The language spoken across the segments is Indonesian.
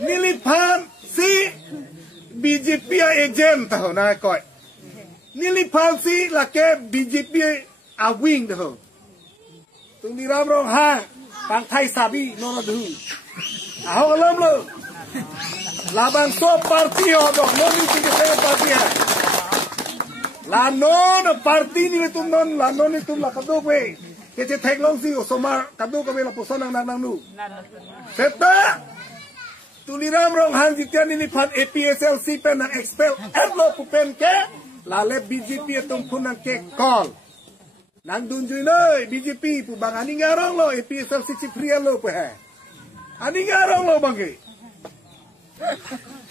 nilipan si BJP agent tahu na koi nilipan si lake BJP awing tahu tung di ram rong hang bang Thai sabi nono dulu ahok alam lo labang so parti ho dong noni tiga parti ha la non parti ni tum non la non ni tum la kadok we kece tek long si osomar kadok kami la posonang nang nu seta tuliram rong hang jitian nilipan APSLC pen nang expel adlo pupen ke lale BJP tum punang ke call nang dunjui noi BJP pu bang ani ngarong lo APSLC cipria lo pe ani ngarong lo bangke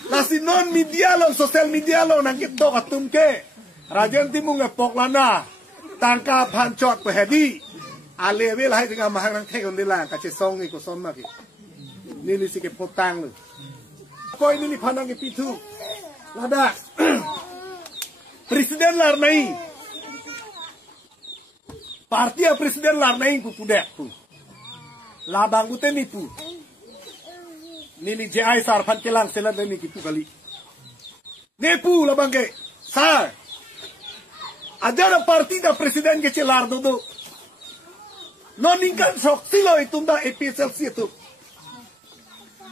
lasi non media lo sosial media lo nang kito katum ke rajan timu ngepok lana tangka pancot pe hedi ale wel hai dengan mahang nang thekon dila kace song ko son ma ki nili sike potang lo koi nili phanang ke pitu lada presiden lar nai parti a presiden lar nai pu pudek pu labang uten ni pu nili JI sar phan kelang sela deni ki pu kali ne pu labang ke sar ajara parti da presiden ke celar do non ingkan sok silo itunda APSLC itu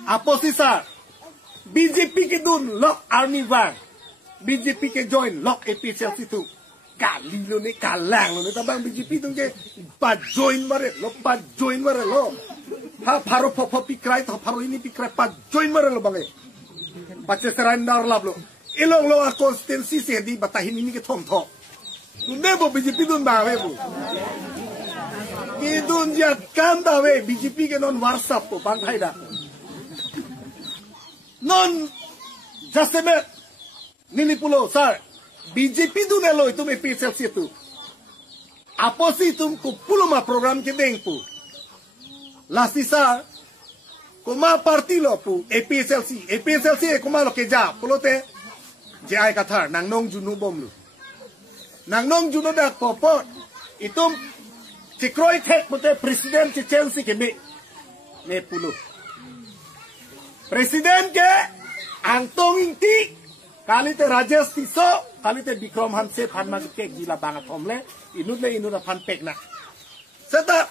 aposisa BJP ke dun lock army van BJP ke join lock APSLC itu kali lo ne kalang lo ne tabang BJP tu ke pa join mare lo ha paro popo pikrai to paro ini pikrai pa join mare lo bangai pace serandar lab lo ilong lo a konsistensi se di batahin ini ke thom tho ne bo BJP dun ba we bu Kidun jat kanda we BJP ke non WhatsApp po bangkai da non jasemet nini pulo sar BJP dun elo itu me PSLC itu apa sih tum ku pulo ma program ke deng pu lasisa kuma parti lo pu APSLC kuma lo ke ja pulo te JI kathar nang nong junu bom lu nang nong junu da popot itum Cikroi tek pute presiden ci Chelsea ke me ne pulu presiden ke antong inti kali te Rajesh Tiso kali te Bikram Hanse phan ma ke gila banget homle inut le phan pek na seta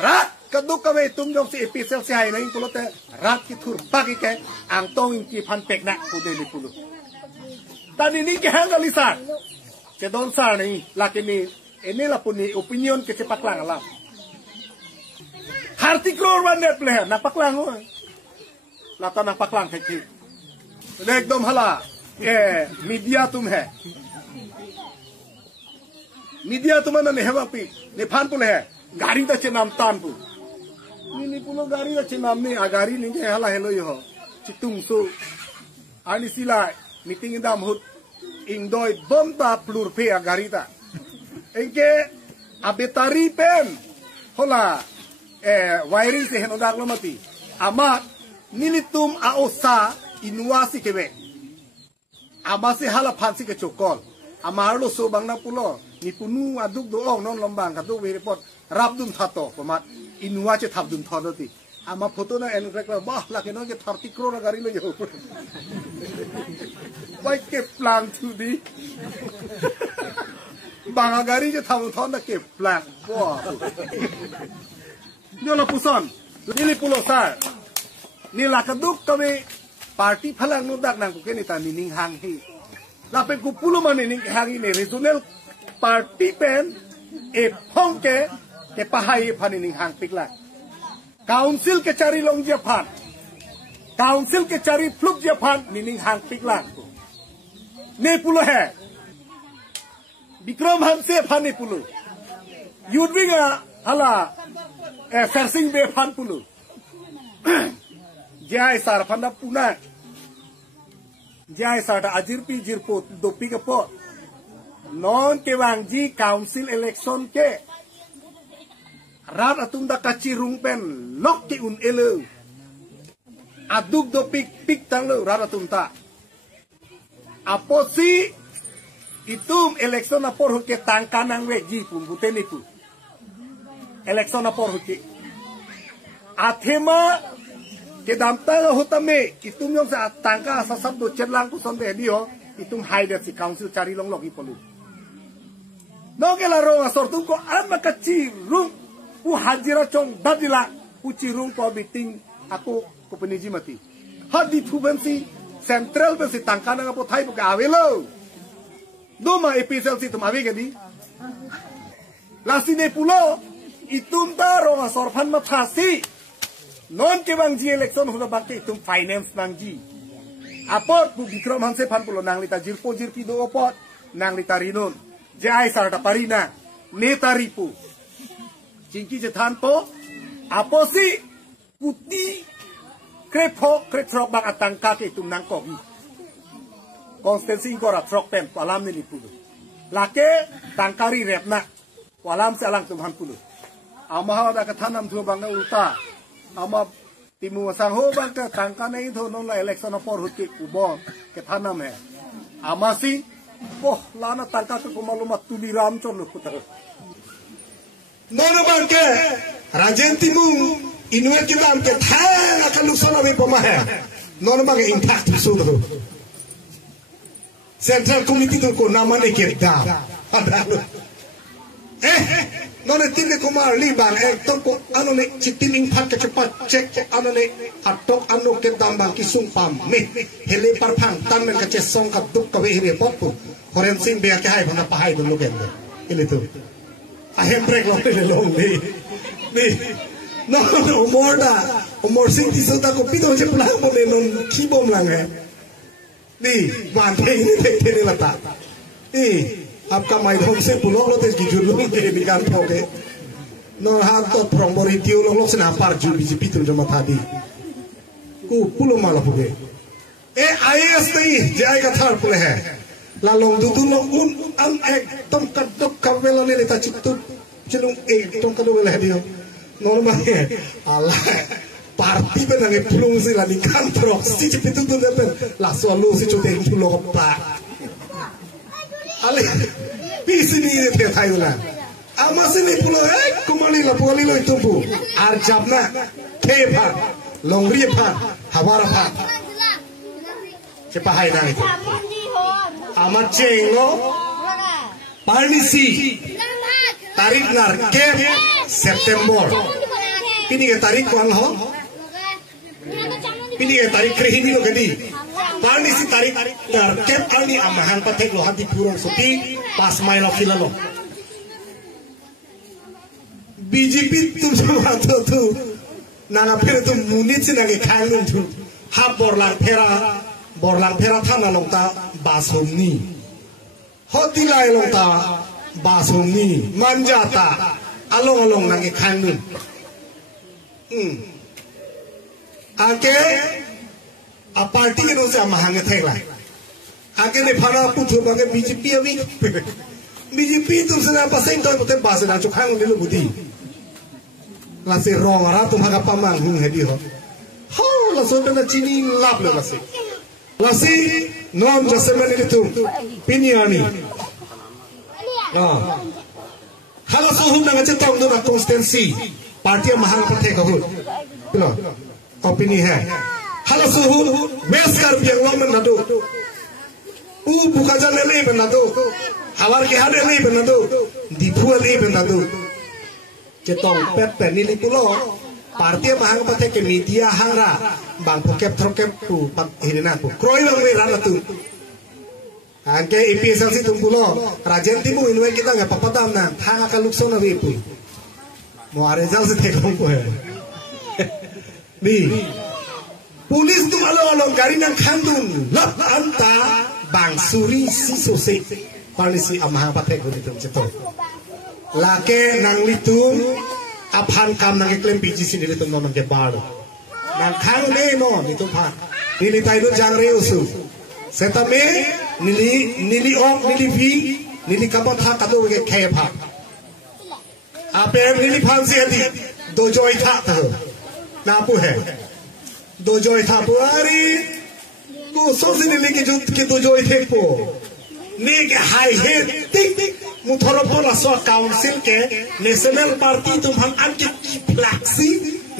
rat kaduk kawe tum jong si APSLC hai nai pulo te rat ki thur pagi ke antong inti phan pek na pude li pulu tani ni ke hangali sa ke don sa nai lakini ini lah puni opinion ke cepak lang alam. Harti kror bandet pleher napak lang ho. Lata napak lang kaki. Ekdom hala media tum hai. Media tum mana ne hewa pi ne phan pule hai. Gari da chenam tan pu. Ni pulo gari da chenam ni agari ni ke hala helo yo. Citung so. Ani sila meeting indam hut ingdoi bom ta plur pe agari ta. Engke abetari pen hola wiring se henodak lo mati amat ninitum aosa inuasi kebe amase hala phansi ke chokol amarlo so bangna pulo ni punu aduk do ong non lombang kaduk we report rabdum thato pamat inuwa che thabdum thodoti ama photo na enrek bah la ke no ke 30 crore gari lo yo why ke plan to di bang gari je thau thon na ke plan wah yo la puson ni pulo sa ni la kaduk kami parti phalang nu dak nang ku ke ni ta ni ning hang hi la pe ku pulo man ni hang ni regional parti pen e phong ke pahai phani ning hang pikla council ke cari long je phan council ke cari fluk je phan ni ning hang pikla ne pulo hai Bikram Hanse phani pulu Yudvinga hala fencing be phan pulu Jai sar phanda puna Jai sar ajirpi jirpo dopi ke po non ke wangji council election ke rat atum da kacirung pen lok ke un elu aduk dopi pik tang lo rat atum ta aposi itum election apor huke tangkanang weji pun buten itu election apor huke athema ke dam tanga hotame itum yong sa tangka sa sabdo chetlang ku sonde dio itum haide si council cari long logi polu no ke la ro sortum ko amma kachi rum u hajira chong dadila u chirung ko biting aku ko peniji mati hadi thubensi central be si tangka na po thai po ka avelo doma episel si tum ave gadi lasine pulo itum ta ro sorphan ma thasi non ke bang ji election hula bang ke itum finance bang ji apot bu bikram hanse phan pulo nang lita jirpo jirpi do opot nang lita rinon jai sarata parina netaripu jingki je than po aposi puti krepo kretrok bang atangka ke itum nang ko gi konstensi gora trok pen palam ni lipu lake tangkari repna walam se alang tum han pulu amaha da ka thanam thu bang ulta ama timu sang ho bang ka tangka nei tho non la election por huti ubon ke thanam he amasi poh lana tangka ko maluma tuli ram chon lu putar nono bang ke rajen timu inuet kita am ke thang akan lu sona be poma he nono bang impact su do central committee to ko namane ke da nona tinne kumar libang toko ano ne chitin impact ke cepat cek ano ne atok ano ke dambang ki sumpam me hele parphang tan men ka che song ka duk ka we hire pop forensic be ka hai bana pahai do logen ile to a hem break lo le long ni no umor sing ti so ta ko pido je pulang mo ne non ki bom lang he ni wan the ni lata आपका माध्यम से पुलों लोग तेज गिजुलों के निकाल पाओगे नो हाथ तो प्रमोरी दियो लोग से ना पार जो बीजेपी तुम जो मत आदि को पुलों माला पुगे IAS नहीं जाएगा थार पुले है लालों दूधू लोग उन अन एक तुम कद्दुक कवेलों ने लेता चित्तू चलूं तुम कद्दुक वेले है दियो नॉर्मल है अल्लाह पार्टी पे नगे पुलों से ला निकाल प्रोक्सी चित्तू तुम जब ला सोलू से चुटे पुलों का ale pisini ne the thaiula amasini pulo kumali la poli lo itumpu ar jabna thepha longri pha hawara pha chepa hai na itu amar chenglo parnisi tarik nar ke September ini ke tarik kwan ho ini ke tarik krihini lo gadi पानी सी तारीख केप आनी अमहान पथेक लो हाथी पूरन सुटी पास mile of फिललो बीजेपी तुम बात तो नाना फिर तुम मुनित से नगे खाएं तुम हा बोरलांग फेरा था ना लोगता बासोमनी होती लाए लोगता बासोमनी मन जाता अलोंग अलोंग नगे खाएं आके आ पार्टी के नोसे महंगे थे ला आगे ने फला पुथु बागे बीजेपी अभी बीजेपी तुमसे ना पसंद तो बोते बासे ना चुखांग ले लो बुद्धि लासे रोंग आरा तुम्हारा पामांग हुं है दी हो लासो ना चीनी लाभ ले लासे नॉन जैसे मैंने ले तुम पिनियानी हाला सो हुं ना चेतों दो ना कॉन्स्टेंसी पार्टी महंग पथे कहो लो ओपिनी है hala suhu meskar biang lo menado buka jalan le benado hawar ke hade le benado diphua le benado cetong pet ni lipulo parti mahang pate ke media hara bang pokep trokep pu pak hirina pu kroi bang we ranatu angke IPSL si tumpulo rajen timu inwe kita nggak papadam na thang akan luksona we pu mo arezal se tekong ko hai ni police तुम अलग गाड़ी नंग खांदुन लप अंता बांसुरी सिसोसे पालिसी अमहा पथे गुनी तुम चतो लाके नंगली तुम अफान काम नंगे क्लेम बीजीसी निले तुम नोन के बाड़ नंग खांग ने नो नि तुम फा निली ताइलो जांग रे उसु सेता में निली ओक निली भी निली कपा था कदो के खे फा आपे निली फांसी हदी दो जोई था तो नापू है दो जोई था पुआरी को सोचने लेके जो के दो जोई थे को ने के हाई हे टिक मुथरो पोला सो काउंसिल के नेशनल पार्टी तुम हम अनके flexi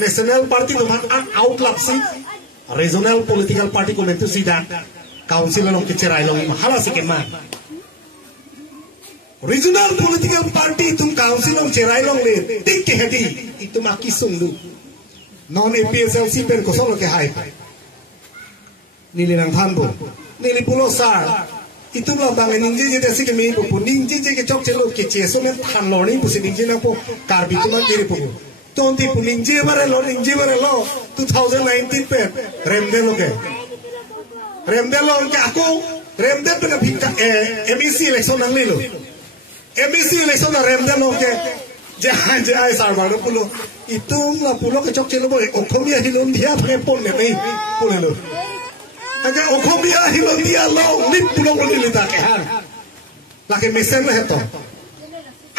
national party tuman an outlap si regional political party ko mentu sida council long ke cerai long mahala si kema regional political party tum council long cerai long le tik ke hedi itu maki sungdu non APSLC pen ko solo ke hai nili nang than bo nili pulo sar itu lah bang ninje je desi ke mi bu ninje je ke chok chelo ke cheso men than lo ni bu si ninje na po karbi tuman diri pu tonti pu ninje bare lo 2019 pe remde lo ke aku remde pe na phika MEC election nang le lo MEC election na remde lo ke je ai sar ba pulo itu lah pulo ke chok chelo bo okhomia hilon dia phe pon ne nei pulo lo aga okhomia hilon dia lo nip pulo ko ni ta ke han la ke mesen na heto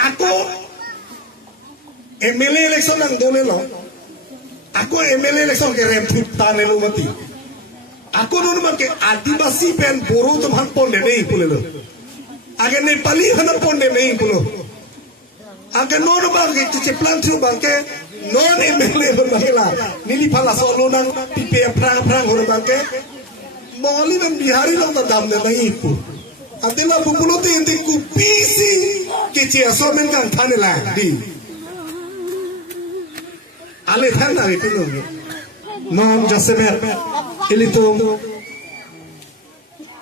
aku MLA election nang dole lo aku MLA election ke rem tane lo mati aku non man ke adivasi pen boro to han pon ne nei pulo lo aga nepali han pon ne nei pulo aga non bang ke plan tu bang ke non MLA bangela nili phala so lo nang pipe prang hor bang ke moli ben bihari lo ta dam ne nei pu adela pupulo te inde ku pisi ke che so men kan thane la di ale than na itu lo non josemer ilitum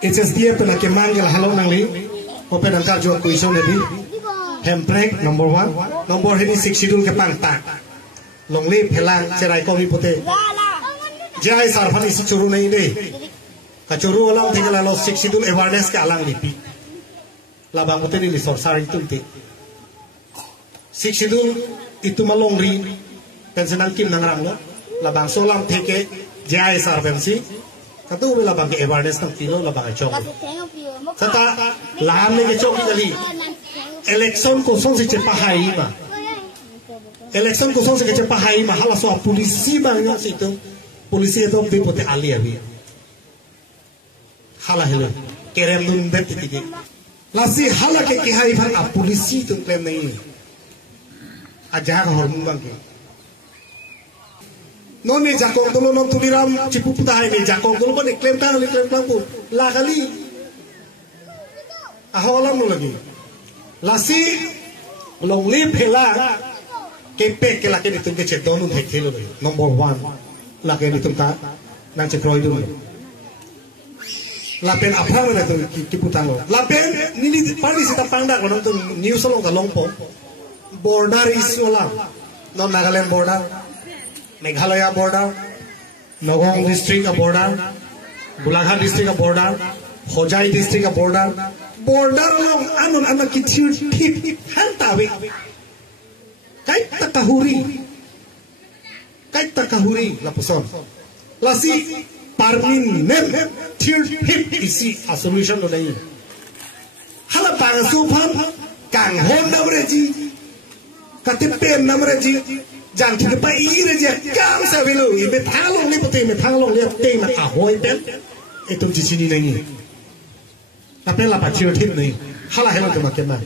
HSDF pena ke mangel halong nang li open angkar jo kuison ne di hemprek number 1 nomor ini 6 schedule ke pangta longli phelang cerai ko mi pote jai sarfani si churu nei dei ka churu olam thingala lo 6 schedule awareness ke alang lipi labang pote ni sor sar itu ti 6 schedule itu malongri pensenang kim nangrang lo labang solam theke jai sarvansi katu labang ke awareness nang tilo labang chok sata lam ne ke chok kali election ko song se chepa hai ma election ko song se chepa hai ma hala so polisi bang yo situ polisi to bi pote ali abi hala helo kerem dun bet tike lasi hala ke ki hai bang polisi to claim nahi aja hormon bang ke non ni jakong dulu non tuliram cipu putah ini jakong dulu kan klaim tang pun lah kali aholam nu lagi lasi longli phela kepe ke laki ditung ke cek donu hek helo nomor 1 laki ditung ta nang cek roi dulu lapen apa mana tu kiputang lo lapen nini pani sita pangdak lo nonton news lo ka longpo border isu lah non Nagaland border Meghalaya border, Nogong district ka border, Golaghat district ka border, Hojai district ka border long anon anak kecil tip hantawi, kait takahuri lapuson, lasi parmin nem tir hip isi a solution lo nahi, hala pangasupan kang hon namreji, katipen namreji. Jangan kita pakai je kam sabilu, ibe thalong ni putih, ibe thalong lihat teh nak ahoy ben, itu di sini ni. Tapi lah pacir tim ni, halah halah tu macam mana?